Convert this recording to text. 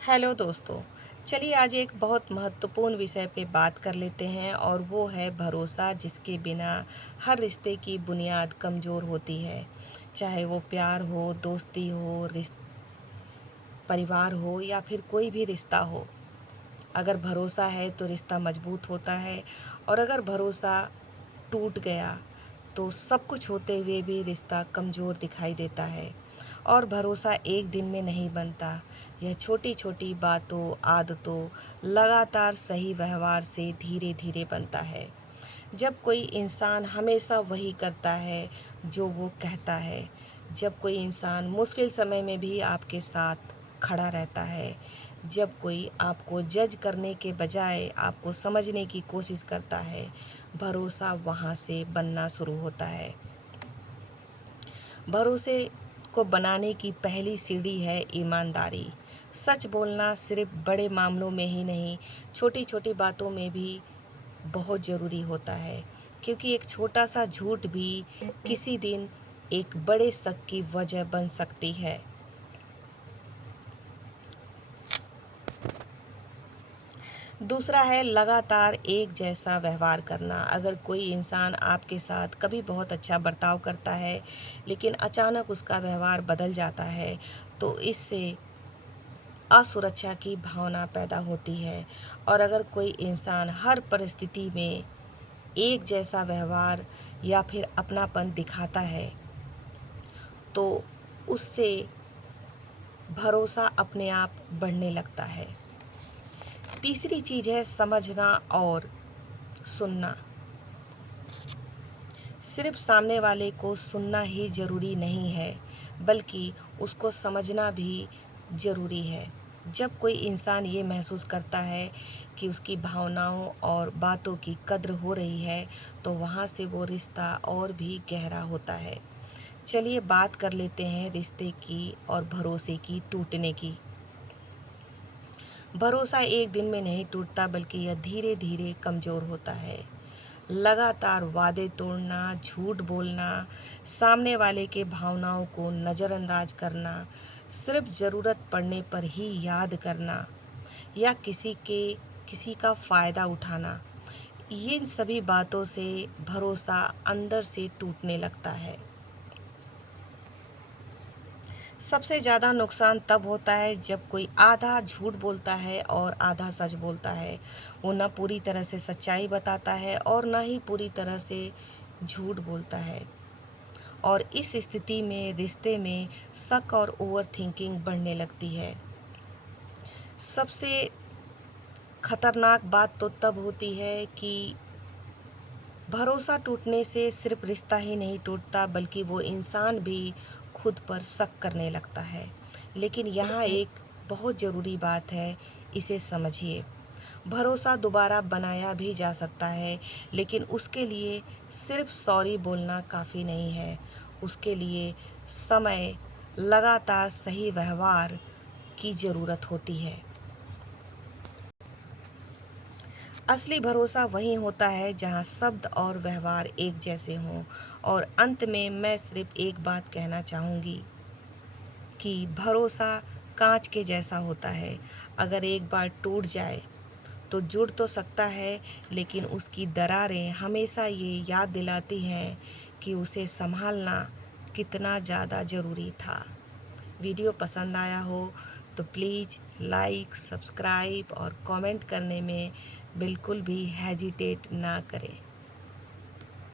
Hello दोस्तों। चलिए आज एक बहुत महत्वपूर्ण विषय पे बात कर लेते हैं और वो है भरोसा, जिसके बिना हर रिश्ते की बुनियाद कमज़ोर होती है। चाहे वो प्यार हो, दोस्ती हो, परिवार हो या फिर कोई भी रिश्ता हो। अगर भरोसा है तो रिश्ता मजबूत होता है, और अगर भरोसा टूट गया तो सब कुछ होते हुए भी रिश्ता कमज़ोर दिखाई देता है। और भरोसा एक दिन में नहीं बनता। यह छोटी छोटी बातों, आदतों, लगातार सही व्यवहार से धीरे धीरे बनता है। जब कोई इंसान हमेशा वही करता है जो वो कहता है, जब कोई इंसान मुश्किल समय में भी आपके साथ खड़ा रहता है, जब कोई आपको जज करने के बजाय आपको समझने की कोशिश करता है, भरोसा वहाँ से बनना शुरू होता है। भरोसे को बनाने की पहली सीढ़ी है ईमानदारी। सच बोलना सिर्फ बड़े मामलों में ही नहीं, छोटी छोटी बातों में भी बहुत ज़रूरी होता है, क्योंकि एक छोटा सा झूठ भी किसी दिन एक बड़े शक की वजह बन सकती है। दूसरा है लगातार एक जैसा व्यवहार करना। अगर कोई इंसान आपके साथ कभी बहुत अच्छा बर्ताव करता है, लेकिन अचानक उसका व्यवहार बदल जाता है, तो इससे असुरक्षा की भावना पैदा होती है। और अगर कोई इंसान हर परिस्थिति में एक जैसा व्यवहार या फिर अपनापन दिखाता है, तो उससे भरोसा अपने आप बढ़ने लगता है। तीसरी चीज़ है समझना और सुनना। सिर्फ सामने वाले को सुनना ही ज़रूरी नहीं है, बल्कि उसको समझना भी ज़रूरी है। जब कोई इंसान ये महसूस करता है कि उसकी भावनाओं और बातों की कद्र हो रही है, तो वहाँ से वो रिश्ता और भी गहरा होता है। चलिए बात कर लेते हैं रिश्ते की और भरोसे की टूटने की। भरोसा एक दिन में नहीं टूटता, बल्कि यह धीरे धीरे कमज़ोर होता है। लगातार वादे तोड़ना, झूठ बोलना, सामने वाले के भावनाओं को नज़रअंदाज करना, सिर्फ ज़रूरत पड़ने पर ही याद करना, या किसी का फ़ायदा उठाना, इन सभी बातों से भरोसा अंदर से टूटने लगता है। सबसे ज़्यादा नुकसान तब होता है जब कोई आधा झूठ बोलता है और आधा सच बोलता है। वो ना पूरी तरह से सच्चाई बताता है और ना ही पूरी तरह से झूठ बोलता है। और इस स्थिति में रिश्ते में शक और ओवरथिंकिंग बढ़ने लगती है। सबसे खतरनाक बात तो तब होती है कि भरोसा टूटने से सिर्फ रिश्ता ही नहीं टूटता, बल्कि वो इंसान भी खुद पर शक करने लगता है। लेकिन यहाँ एक बहुत ज़रूरी बात है, इसे समझिए। भरोसा दोबारा बनाया भी जा सकता है, लेकिन उसके लिए सिर्फ सॉरी बोलना काफ़ी नहीं है। उसके लिए समय, लगातार सही व्यवहार की ज़रूरत होती है। असली भरोसा वहीं होता है जहाँ शब्द और व्यवहार एक जैसे हों। और अंत में मैं सिर्फ एक बात कहना चाहूँगी कि भरोसा कांच के जैसा होता है। अगर एक बार टूट जाए तो जुड़ तो सकता है, लेकिन उसकी दरारें हमेशा ये याद दिलाती हैं कि उसे संभालना कितना ज़्यादा ज़रूरी था। वीडियो पसंद आया हो तो प्लीज़ लाइक, सब्सक्राइब और कमेंट करने में बिल्कुल भी हेजिटेट ना करें।